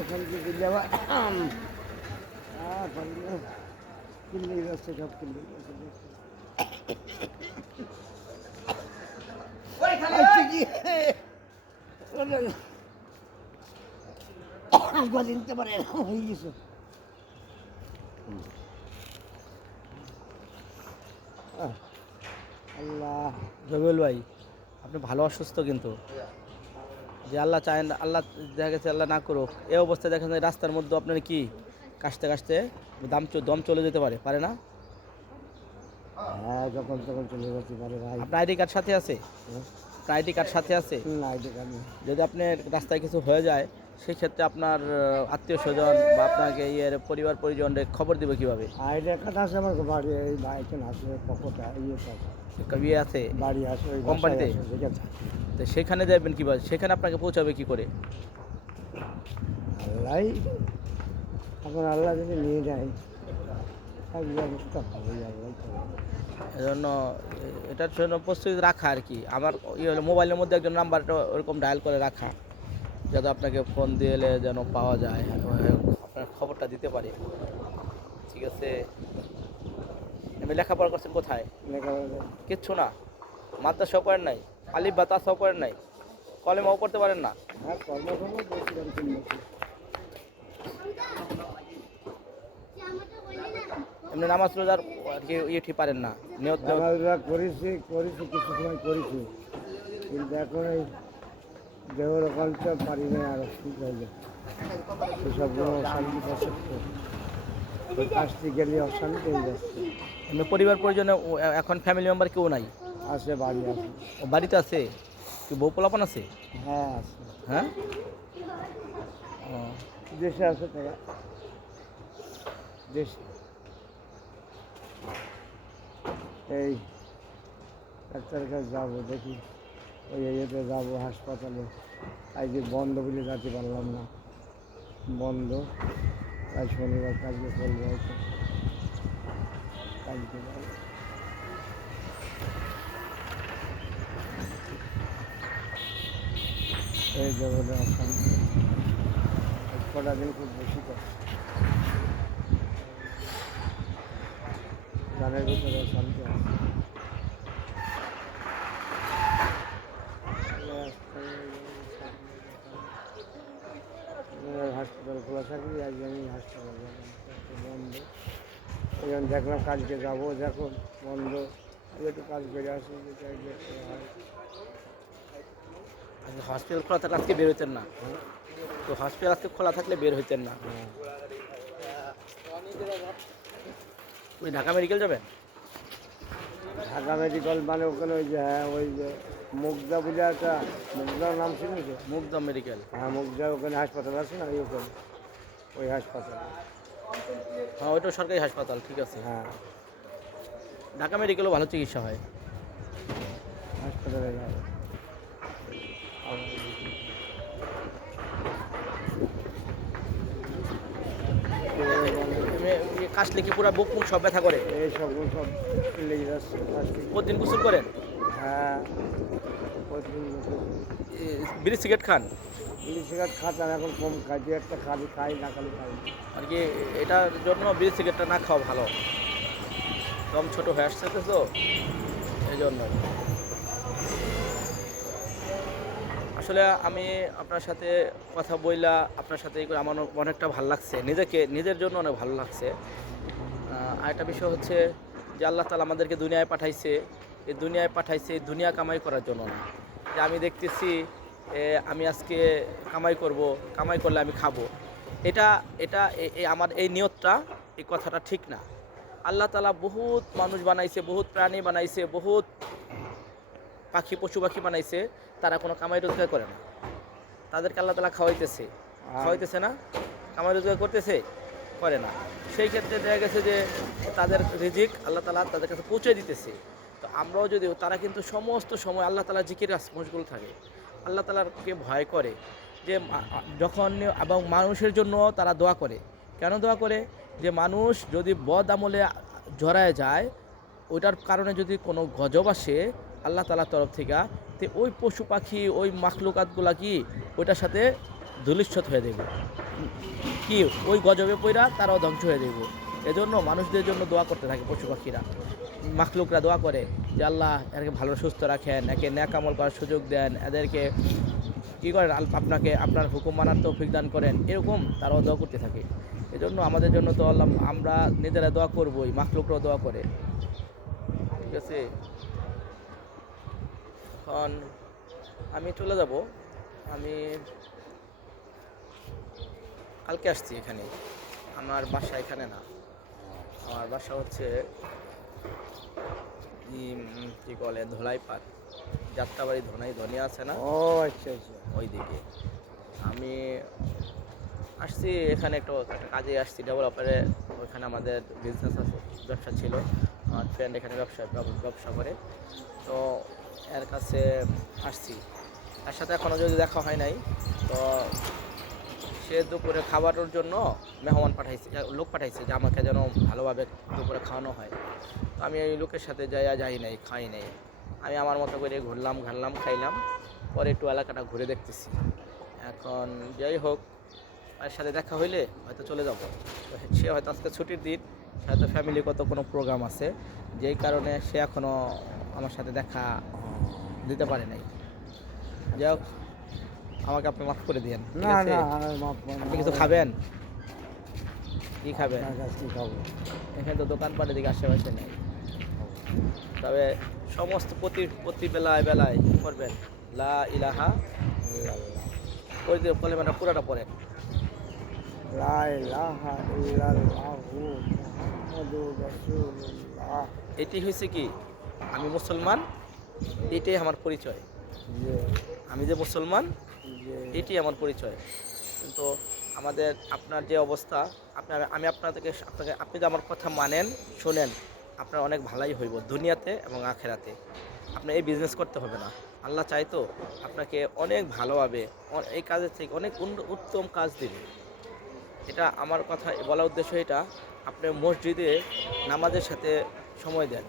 অশান্তি দিলে আবার কিনলে যাচ্ছে, সব কিনলে যাচ্ছে। নিতে পারে হয়ে গেছে। আল্লাহ, জবিউল ভাই, আপনি ভালো অসুস্থ কিন্তু, যে আল্লাহ চায় না, আল্লাহ দেখা গেছে আল্লাহ না করুক, এই অবস্থায় দেখেন যে রাস্তার মধ্যে আপনার কি কাশতে কাশতে দম চলে যেতে পারে না? হ্যাঁ, যখন তখন চলে যেতে পারে ভাই। আপনার আইডি কার্ড সাথে আছে? আপনার আইডি কার্ড সাথে আছে? আইডি কার্ড নেই। যদি আপনার রাস্তায় কিছু হয়ে যায়, সেই ক্ষেত্রে আপনার আত্মীয় স্বজন বা আপনাকে পরিবার পরিজনদের খবর দিবে কীভাবে? আইডি কার্ড আছে আমার বাড়ি, এই বাইকে আছে, পকেটে ইয়ে আছে বাড়ি আছে, ওই কোম্পানিতে। তো সেখানে যাবেন কীভাবে? সেখানে আপনাকে পৌঁছাবে কী করে? আল্লাহ, এখন আল্লাহ যদি নিয়ে যায় ব্যবস্থা ভালোই, আল্লাহ এজন্য এটার জন্য প্রস্তুতি রাখা আর কি। আমার ইয়ে হলো মোবাইলের মধ্যে একজন নাম্বারটা ওরকম ডায়াল করে রাখা, যাতে আপনাকে ফোন দিলে যেন পাওয়া যায়, আপনার খবরটা দিতে পারে। ঠিক আছে। আমি লেখাপড়া করছেন কোথায়? লেখাপড়া কিচ্ছু না, মাদ্রাসাও করেন নাই, আলিফ বা তাসাও করেন নাই, কলেমাও করতে পারেন না? হ্যাঁ, কর্মসংস্থান বলছিলাম 3 বছর। এমনি নামাজ রোজার আর কি ইয়ে ঠিক পারেন না, নিয়ত করেছি কিছু সময় করেছি, কিন্তু এখন এই দেহ রকমটা পারি না, আর ঠিক হয়ে যায় সেসবগুলো অশান্তি পাচ্ছে, তো কাজটি গেলে অশান্তি হয়ে যাচ্ছে। এমনি পরিবার পরিজনে এখন ফ্যামিলি মেম্বার কেউ নাই? আছে, বাড়ি আছে। ও বাড়িতে আছে? কি বউ পোলাপান আছে? হ্যাঁ আছে। হ্যাঁ, ও দেশে আছে তারা, দেশে। এই ডাক্তারের কাছে যাবো, দেখি ওই ইয়েতে যাবো হাসপাতালে। আজকে বন্ধ বলে যেতে পারলাম না, বন্ধ। তাই শনিবার কালকে করবো, হয়তো কালকে যাবো। এই জগতে অশান্তি কটা দিন খুব বেশি করছে, গানের ভিতরে অশান্তি আছে। হাসপাতাল খোলা থাকলে আজকে আমি হাসপাতাল যাবো, বন্ধ। এই জন্য দেখলাম কাজকে যাবো, যখন বন্ধ একটু কাজ করে আসি, হসপিটাল খোলা থাকলে আজকে বের হইতেন না? তো হসপিটাল আজকে খোলা থাকলে বের হইতেন না। ওই ঢাকা মেডিকেল যাবেন? ঢাকা মেডিকেল মানে ওখানে ওই যে, হ্যাঁ, ওই যে মুগদা বলে একটা, মুগদার নাম শুনেছে? মুগদম মেডিকেল? হ্যাঁ, মুগদা, ওখানে হাসপাতাল আছে না, ওই ওখানে, ওই হাসপাতাল। হ্যাঁ, ওইটা সরকারি হাসপাতাল, ঠিক আছে। হ্যাঁ, ঢাকা মেডিকেলও ভালো চিকিৎসা হয়। হাসপাতালে যাবো। কাশলে কি পুরো বুক মুখ সব ব্যথা করে? এই সব লেগে যাচ্ছে। প্রতিদিন গোসল করেন? হ্যাঁ, প্রতিদিন বিড়ি সিগারেট খান? বিড়ি সিগারেট খাতাম, এখন কম খাই, দু একটা খাই না, খালি খাই আর কি এটার জন্য বিড়ি সিগারেটটা না খাওয়া ভালো, দম ছোট হয়ে আসছে তো, এই জন্য। আসলে আমি আপনার সাথে কথা বইলা, আপনার সাথে আমার অনেকটা ভালো লাগছে, নিজের জন্য অনেক ভালো লাগছে। আরেকটা বিষয় হচ্ছে যে আল্লাহ তাআলা আমাদেরকে দুনিয়ায় পাঠাইছে, এই দুনিয়া কামাই করার জন্য না। যে আমি দেখতেছি আমি আজকে কামাই করলে আমি খাবো, এটা এটা আমার এই নিয়তটা, এই কথাটা ঠিক না। আল্লাহ তাআলা বহুত মানুষ বানাইছে, বহুত প্রাণী বানাইছে, বহুত পশু পাখি বানাইছে, তারা কোনো কামাই রোজগার করে না। তাদেরকে আল্লাহ তাআলা খাওয়াইতেছে না? কামাই রোজগার করতেছে? করে না। সেই ক্ষেত্রে দেখা গেছে যে তাদের রিজিক আল্লাহ তাআলা তাদের কাছে পৌঁছে দিতেছে। তো আমরাও যদি, তারা কিন্তু সমস্ত সময় আল্লাহ তাআলার জিকিরে মশগুল থাকে, আল্লাহ তাআলাকে ভয় করে, যে যখন এবং মানুষের জন্য তারা দোয়া করে। কেন দোয়া করে? যে মানুষ যদি বদ আমলে জড়ায় যায়, ওইটার কারণে যদি কোনো গজব আসে আল্লাহ তাআলার তরফ থেকে, তো ওই পশু পাখি, ওই মাখলুকাতগুলা কি ওইটার সাথে ধূলিসাৎ হয়ে দেবে। কি ওই গজবে পইরা তারাও ধ্বংস হয়ে যাইব। এজন্য মানুষদের জন্য দোয়া করতে থাকে পশু পাখিরা, মাখলুকরা দোয়া করে যে আল্লাহ এদেরকে ভালো সুস্থ রাখেন, একে ন্যাক আমল করার সুযোগ দেন, এদেরকে কী করেন আপনাকে আপনার হুকুম মানার তৌফিক দান করেন, এরকম তারাও দোয়া করতে থাকে। এজন্য আমাদের জন্য তো আল্লাহ, আমরা নিজেরা দোয়া করবই, মাখলুকরাও দোয়া করে। ঠিক আছে, এখন আমি চলে যাব। আমি কালকে আসছি এখানে, আমার বাসা এখানে না, আমার বাসা হচ্ছে কি বলে ধোলাইপাড়, যাত্রাবাড়ি ধনি আছে না, ও আচ্ছা আচ্ছা। ওই দিকে আমি আসছি। এখানে একটা কাজে আসছি ডেভেলপারে, ওইখানে আমাদের বিজনেস আছে, ব্যবসা ছিল। আমার ফ্রেন্ড এখানে ব্যবসা করে, তো এর কাছে আসছি। তার সাথে এখনও যদি দেখা হয় নাই, তো সে দুপুরে খাবারের জন্য মেহমান পাঠাইছে, লোক পাঠাইছে যে আমাকে যেন ভালোভাবে দুপুরে খাওয়ানো হয়। তো আমি এই লোকের সাথে যাই নাই, খাই নাই। আমি আমার মতো করে ঘুরলাম, খাইলাম, পরে একটু এলাকাটা ঘুরে দেখতেছি। এখন যাই হোক, তার সাথে দেখা হইলে হয়তো চলে যাব। সে হয়তো আজকে ছুটির দিন, সে হয়তো ফ্যামিলিগত কোনো প্রোগ্রাম আছে, যেই কারণে সে এখনও আমার সাথে দেখা দিতে পারে নাই। যাই হোক, আমাকে আপনি মাফ করে দিয়েন, ঠিক না আছে? না আমার মাপ আপনি কিছু খাবেন? কি খাবেন? কি খাবো? এখানে তো দোকানপাটের দিকে আশেপাশে নেই। তবে সমস্ত প্রতি বেলায় করবেন লা ইলাহা ইল্লাল্লাহ। করে দিয়ে কলেমাটা পুরাটা পড়েন। লা ইলাহা ইল্লাল্লাহু মুহাম্মাদুর রাসূলুল্লাহ। এটি হয়েছে কি, আমি মুসলমান, এটাই আমার পরিচয়। যে আমি যে মুসলমান, যে এটি আমার পরিচয়। কিন্তু আমাদের আপনার যে অবস্থা, আমি আপনাকে আপনি যে আমার কথা মানেন, শোনেন, আপনার অনেক ভালাই হইব দুনিয়াতে এবং আখেরাতে। আপনার এই বিজনেস করতে হবে না। আল্লাহ চাইতো আপনাকে অনেক ভালোভাবে এই কাজের থেকে অনেক উত্তম কাজ দিবে। এটা আমার কথা বলার উদ্দেশ্য এটা, আপনি মসজিদে নামাজের সাথে সময় দেন।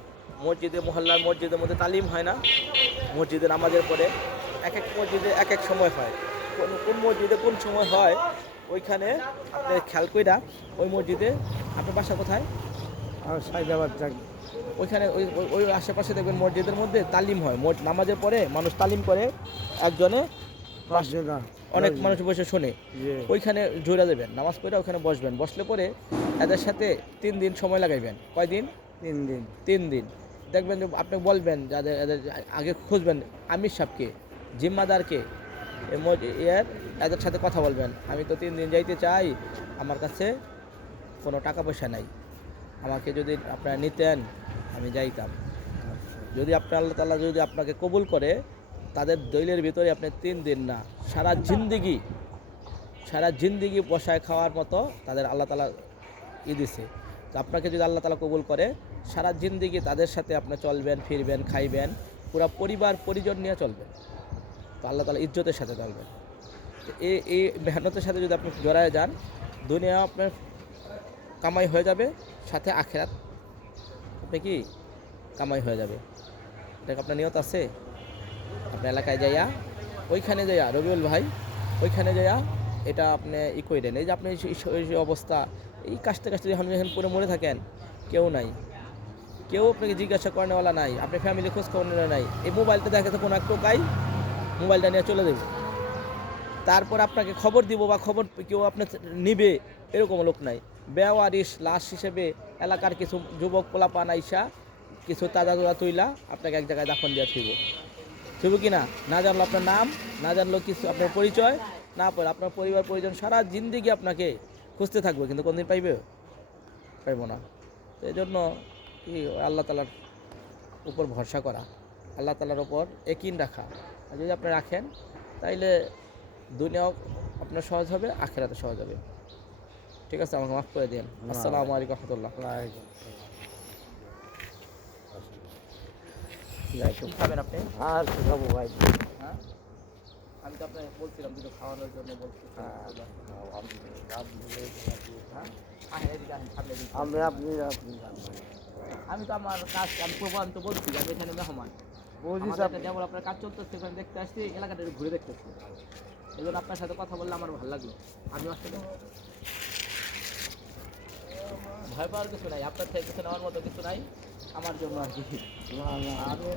মহল্লার মসজিদের মধ্যে তালিম হয় না, মসজিদে নামাজের পরে এক এক মসজিদে এক এক সময় হয়। কোন মসজিদে কোন সময় হয় ওইখানে আপনি খেয়াল কইরা ওই মসজিদে, আপনার বাসা কোথায়? আর সাইদাবাদ থাকি। ওইখানে ওই ওই- ওই আশেপাশে দেখবেন মসজিদের মধ্যে তালিম হয়, নামাজের পরে মানুষ তালিম করে, একজনে পাঁচজনা অনেক মানুষ বসে শোনে। যে ওইখানে জোড়া দেবেন, নামাজ পড়ে ওখানে বসবেন, বসলে পরে এদের সাথে 3 দিন সময় লাগাইবেন। কয়দিন? 3 দিন 3 দিন। দেখবেন যে আপনি বলবেন যাদের এদের আগে খুঁজবেন আমির সাহেবকে, জিম্মাদারকে, এদের সাথে কথা বলবেন। আমি তো 3 দিন যাইতে চাই, আমার কাছে কোনো টাকা পয়সা নাই, আমাকে যদি আপনারা নিতেন আমি যাইতাম। যদি আপনার আল্লাহ তাআলা যদি আপনাকে কবুল করে, তাদের দলিলের ভিতরে আপনি 3 দিন না, সারা জিন্দিগি বসায় খাওয়ার মতো তাদের আল্লাহ তাআলা দিছে। তো আপনাকে যদি আল্লাহ তাআলা কবুল করে, সারা জিন্দিগি তাদের সাথে আপনি চলবেন, ফিরবেন, খাইবেন, পুরো পরিবার পরিজন নিয়ে চলবেন। তো আল্লাহ তাআলা ইজ্জতের সাথে চলবেন। তো এই মেহনতের সাথে যদি আপনি জড়ায় যান, দুনিয়া আপনার কামাই হয়ে যাবে, সাথে আখেরাত আপনি কি কামাই হয়ে যাবে। এটা আপনার নিয়ত আছে? আপনার এলাকায় যাইয়া, ওইখানে যাইয়া রবিউল ভাই, ওইখানে যাইয়া এটা আপনি কইরেন। এই যে আপনি এই অবস্থা, এই কাজটা যখন পরে মরে থাকেন, কেউ নাই, কেউ আপনাকে জিজ্ঞাসা করেনওয়ালা নাই, আপনি ফ্যামিলি খোঁজ খবর নেওয়া নাই। এই মোবাইলটা দেখা যাচ্ছে কোনো এক টোকাই মোবাইলটা নিয়ে চলে দেবে, তারপর আপনাকে খবর দিব বা খবর কেউ আপনার নিবে, এরকম লোক নাই। বেওয়ারিশ লাশ হিসেবে এলাকার কিছু যুবক পোলাপান আইসা কিছু তাজা তুইলা আপনাকে এক জায়গায় দাফন দিয়া থইব কি না? না জানলো আপনার নাম, না জানলো কিছু আপনার পরিচয়, না পরে আপনার পরিবার পরিজন সারা জিন্দিগি আপনাকে খুঁজতে থাকবে, কিন্তু কোনদিন পাইব না। তো এই জন্য কি আল্লাহ তাআলার উপর ভরসা করা, আল্লাহ তাআলার উপর ইয়াকিন রাখা। আর যদি আপনি রাখেন, তাইলে দুনিয়াও আপনার সহজ হবে, আখেরাতে সহজ হবে। ঠিক আছে, আমাকে মাফ করে দিন। আসসালামু আলাইকুম রহমতুল্লাহ। খাবেন আপনি? আর কি খাবো ভাই? হ্যাঁ, আমি তো আপনাকে বলছিলাম কিন্তু খাওয়ানোর জন্য বলছিলাম। আমি তো আমার কাজ, আমি প্রমাণ তো বলছি, আমি এখানে মেহমান, বুঝিস যেমন আপনার কাজ চলতেছে, এখানে দেখতে আসছি, এলাকাটা একটু ঘুরে দেখতেছি। এই জন্য আপনার সাথে কথা বললে আমার ভালো লাগলো। আমি আসলে ভয় পাওয়ার কিছু নাই, আপনার থেকে কিছু নেওয়ার মতো কিছু নাই আমার জন্য আর কি। না না আমি